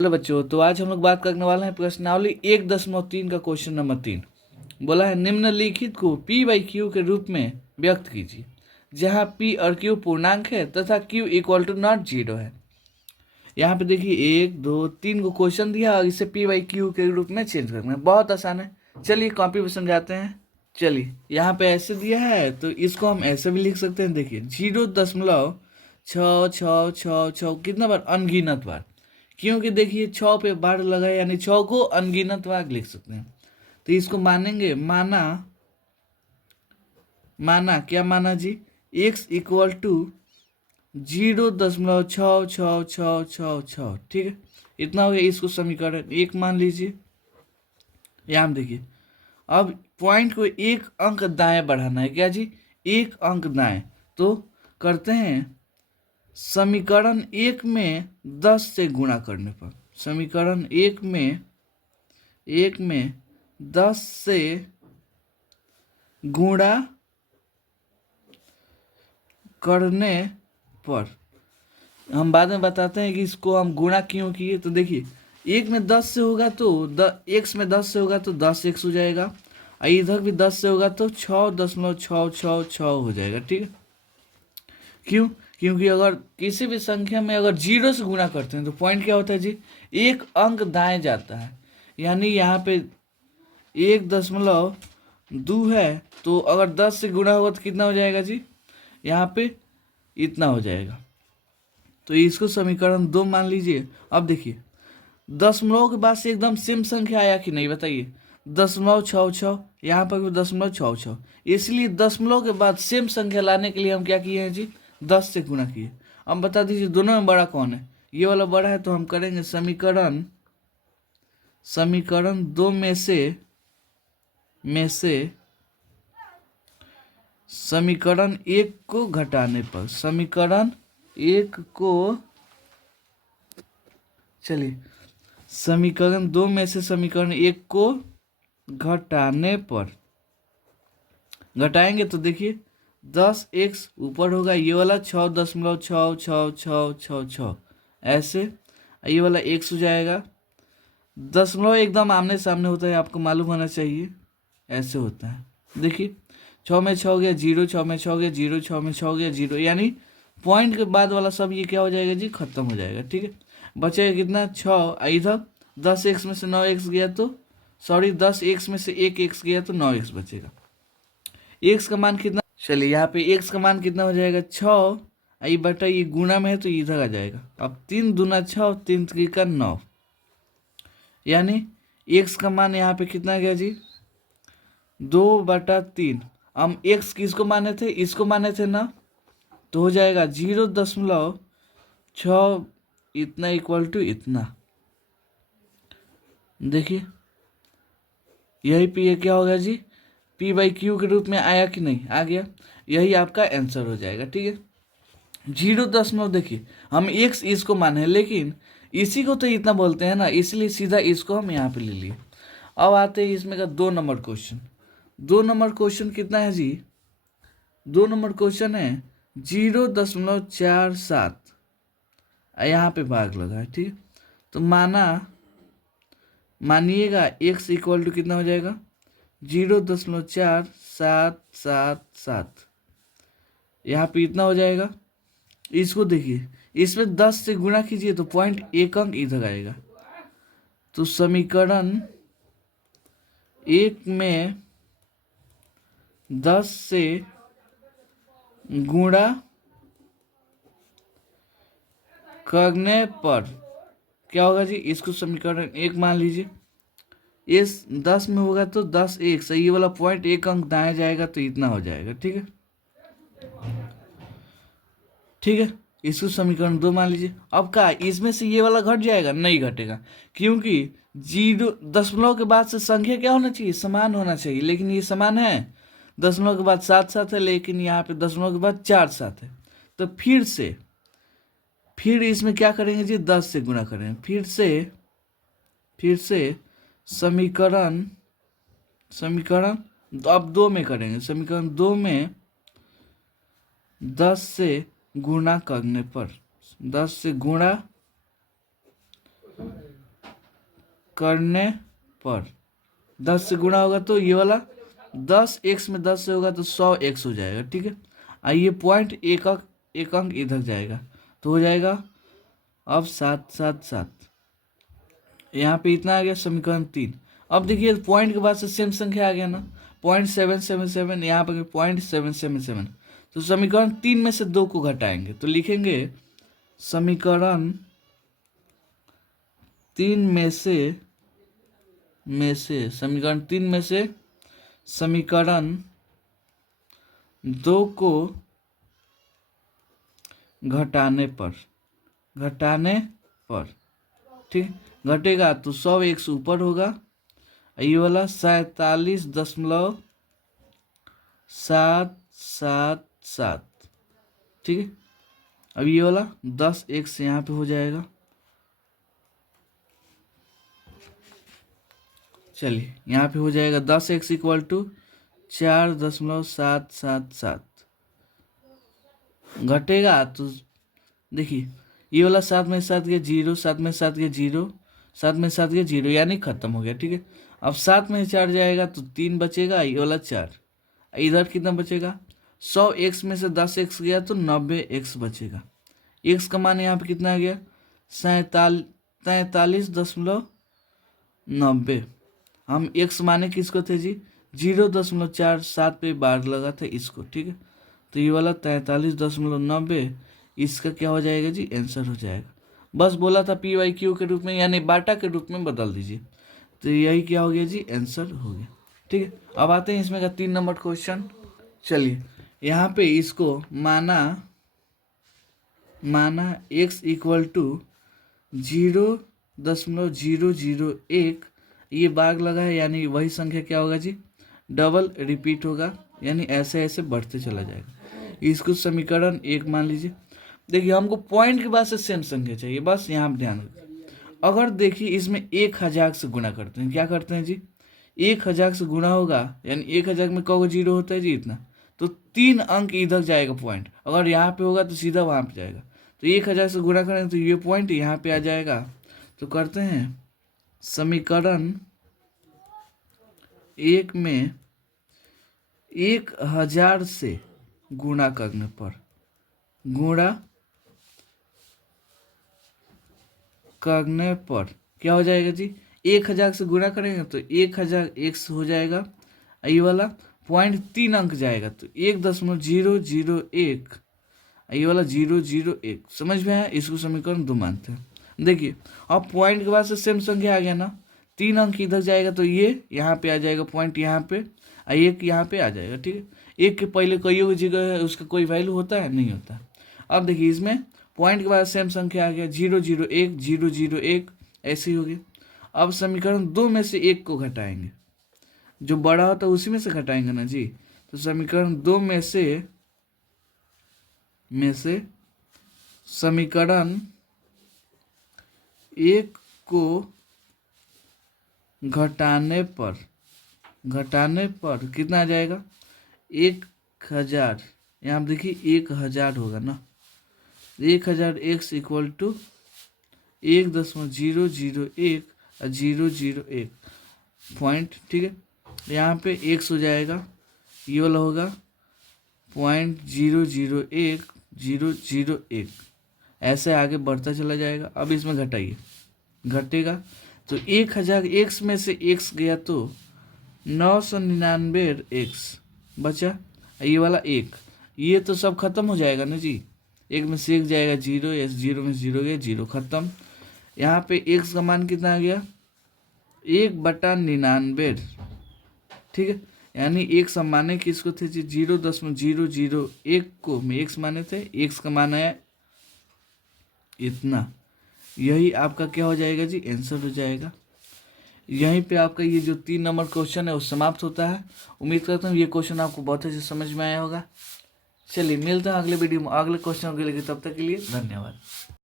Hello बच्चों, तो आज हम लोग बात करने वाले हैं प्रश्नावली 1.3 का क्वेश्चन नंबर 3। बोला है निम्नलिखित को P बाई क्यू के रूप में व्यक्त कीजिए, जहां P और Q पूर्णांक है तथा Q equal to not zero है। यहाँ पे देखिए 1 2 3 को क्वेश्चन दिया और इसे P बाई क्यू के रूप में चेंज करना है। बहुत आसान है, चलिए कॉपी पे समझाते हैं। चलिए यहाँ पे ऐसे दिया है तो इसको हम ऐसे भी लिख सकते हैं। देखिए 0.6 कितना बार, अनगिनत बार, क्योंकि देखिए 6 पे बार लगा है यानी 6 को अनगिनत बार लिख सकते हैं। तो इसको मानेंगे, माना क्या माना जी, x इक्वल टू 0.6 ठीक है, इतना हो गया। इसको समीकरण 1 मान लीजिए। यहाँ देखिए अब पॉइंट को एक अंक दाएं बढ़ाना है। क्या जी, एक अंक दाएं। तो करते हैं समीकरण 1 में 10 से गुणा करने पर, समीकरण 1 में 10 से गुणा करने पर, हम बाद में बताते हैं कि इसको हम गुणा क्यों किए। तो देखिए 1 में 10 से होगा तो x में 10 से होगा तो 10x हो जाएगा, और इधर भी 10 से होगा तो 6.666 हो जाएगा। ठीक है, क्यों? क्योंकि अगर किसी भी संख्या में अगर 0 से गुणा करते हैं तो पॉइंट क्या होता है जी, एक अंक दाएं जाता है। यानी यहाँ पे 1.2 है तो अगर 10 से गुणा होगा तो कितना हो जाएगा जी, यहाँ पे इतना हो जाएगा। तो इसको समीकरण 2 मान लीजिए। अब देखिए दशमलव के बाद से एकदम सेम संख्या आया कि नहीं, बताइए। 0.66, यहाँ पर भी 0.66, इसलिए दशमलव के बाद सेम संख्या लाने के लिए हम क्या किए हैं जी, 10 से गुणा किए। अब बता दीजिए दोनों में बड़ा कौन है। ये वाला बड़ा है तो हम करेंगे समीकरण 2 में से समीकरण 1 को घटाने पर, समीकरण 1 को, चलिए समीकरण 2 में से समीकरण 1 को घटाने पर, घटाएंगे तो देखिए 10x ऊपर होगा, ये वाला 6.6 ऐसे, ये वाला x हो जाएगा। दशमलव एकदम आमने सामने होता है, आपको मालूम होना चाहिए, ऐसे होता है। देखिए 6 में 6 हो गया 0, 6 में 6 हो गया 0, 6 में 6 हो गया 0, यानी पॉइंट के बाद वाला सब ये क्या हो जाएगा जी, खत्म हो जाएगा। ठीक है, बचेगा कितना, 6, इधर 10x में से 9x गया तो, सॉरी 10x में से 1x गया तो 9x बचेगा। x का मान कितना, चलिए यहाँ पे x का मान कितना हो जाएगा, 6, आई बटा ये गुणा में है तो इधर आ जाएगा। अब 3 दूना 6, 3 त्रिका 9, यानी x का मान यहाँ पे कितना गया जी, 2/3। हम x किसको माने थे, इसको माने थे ना, तो हो जाएगा 0.6 इतना इक्वल टू इतना। देखिए यही पे ये क्या होगा जी, P बाई क्यू के रूप में आया कि नहीं, आ गया। यही आपका आंसर हो जाएगा। ठीक है, 0.9, देखिए हम x इसको माने हैं, लेकिन इसी को तो इतना बोलते हैं ना, इसलिए सीधा इसको हम यहाँ पे ले लिए। अब आते हैं इसमें का 2 नंबर क्वेश्चन। 2 नंबर क्वेश्चन कितना है जी, 2 नंबर क्वेश्चन है 0.47, यहाँ पे भाग लगा है। ठीक है, तो मानिएगा x इक्वल टू कितना हो जाएगा, 0.4777, यहाँ पे इतना हो जाएगा। इसको देखिए, इसमें 10 से गुणा कीजिए तो पॉइंट एक अंक इधर आएगा। तो समीकरण 1 में 10 से गुणा करने पर क्या होगा जी, इसको समीकरण 1 मान लीजिए। इस 10 में होगा तो 10x सही, ये वाला पॉइंट एक अंक दाएं जाएगा तो इतना हो जाएगा। ठीक है, ठीक है, इसको समीकरण 2 मान लीजिए। अब क्या इसमें से ये वाला घट जाएगा, नहीं घटेगा, क्योंकि 0 दशमलव के बाद से संख्या क्या होना चाहिए, समान होना चाहिए, लेकिन ये समान है। दशमलव के बाद 7 है, लेकिन यहाँ पे दशमलव के बाद 4 है। तो फिर इसमें क्या करेंगे जी, 10 से गुणा करेंगे। फिर से समीकरण अब 2 में करेंगे। समीकरण 2 में 10 से गुणा करने पर, 10 से गुणा करने पर 10 से गुणा होगा तो ये वाला 10 x में 10 से होगा तो 100x हो जाएगा। ठीक है, ये पॉइंट एक अंक इधर जाएगा तो हो जाएगा अब 777। यहाँ पे इतना आ गया समीकरण 3। अब देखिए पॉइंट के बाद से सेम संख्या आ गया ना, 0.777, यहाँ पर 0.777। तो समीकरण 3 में से 2 को घटाएंगे तो लिखेंगे समीकरण 3 में से समीकरण 3 में से समीकरण 2 को घटाने पर ठीक, घटेगा तो 100x ऊपर होगा, ये वाला 47.777। ठीक है, अब ये वाला 10x यहाँ पे हो जाएगा। चलिए यहाँ पे हो जाएगा 10x इक्वल टू 4.777। घटेगा तो देखिए ये वाला 7 में 7 गया 0, 7 में 7 गया 0, 7 में 7 गया 0, यानी खत्म हो गया। ठीक है, अब 7 में 4 जाएगा तो 3 बचेगा, ये वाला 4। इधर कितना बचेगा, 100x में से 10x गया तो 90x बचेगा। x का मान यहाँ पे कितना आ गया 43.90। हम x माने किसको थे जी, 0.47 पे बार लगा था इसको। ठीक है, तो ये वाला 43.90 इसका क्या हो जाएगा जी, आंसर हो जाएगा। बस बोला था PYQ के रूप में यानी बाटा के रूप में बदल दीजिए, तो यही क्या हो गया जी, आंसर हो गया। ठीक है, अब आते हैं इसमें का 3 नंबर क्वेश्चन। चलिए यहाँ पे इसको माना x इक्वल टू 0.001, ये बाग लगा है यानी वही संख्या क्या होगा जी, डबल रिपीट होगा, यानी ऐसे ऐसे बढ़ते चला जाएगा। इसको समीकरण 1 मान लीजिए। देखिए हमको पॉइंट के बाद से सेम संख्या चाहिए, बस यहाँ पर ध्यान रखें। अगर देखिए इसमें 1000 से गुणा करते हैं, क्या करते हैं जी, 1000 से गुणा होगा यानी 1000 में कौन जीरो होता है जी, इतना, तो 3 अंक इधर जाएगा पॉइंट। अगर यहाँ पे होगा तो सीधा वहाँ पे जाएगा, तो 1000 से गुणा करेंगे तो ये पॉइंट यहाँ पे आ जाएगा। तो करते हैं समीकरण 1 में 1000 से गुणा करने पर क्या हो जाएगा जी, 1000 से गुणा करेंगे तो 1000x हो जाएगा, ये वाला पॉइंट 3 अंक जाएगा तो 1.001, ये वाला 001। समझ में आया, इसको समीकरण 2 मानते हैं। देखिए अब पॉइंट के बाद से सेम संख्या आ गया ना, 3 अंक इधर जाएगा तो ये यहाँ पे आ जाएगा पॉइंट, यहाँ पे एक यहाँ पे आ जाएगा। ठीक है, एक के पहले कईयों जगह है उसका कोई वैल्यू होता है, नहीं होता। अब देखिए इसमें पॉइंट के बाद सेम संख्या आ गया 001 001, ऐसे ही हो गया। अब समीकरण 2 में से 1 को घटाएंगे, जो बड़ा होता है उसी में से घटाएंगे ना जी। तो समीकरण 2 में से समीकरण 1 को घटाने पर कितना आ जाएगा, 1000। यहाँ देखिए 1000 होगा ना, 1000x इक्वल टू 1.001 001 पॉइंट। ठीक है, यहाँ पे x हो जाएगा, ये वाला होगा 0.001 001, ऐसे आगे बढ़ता चला जाएगा। अब इसमें घटाइए, घटेगा तो 1000 x में से x गया तो 999x बचा, ये वाला 1, ये तो सब खत्म हो जाएगा ना जी, 1 में से 1 जाएगा 0, 0 में 0 गया 0, खत्म। यहाँ पे x का मान कितना आ गया, 1/99। ठीक है, यानी x हम माने किसको थे जी, 0.001 को में x माने थे, x का मान आया इतना। यही आपका क्या हो जाएगा जी, आंसर हो जाएगा। यहीं पे आपका ये जो 3 नंबर क्वेश्चन है वो समाप्त होता है। उम्मीद करता हूँ ये क्वेश्चन आपको बहुत अच्छे समझ में आया होगा। चलिए मिलते हैं अगले वीडियो में अगले क्वेश्चन के लिए, तब तक के लिए धन्यवाद।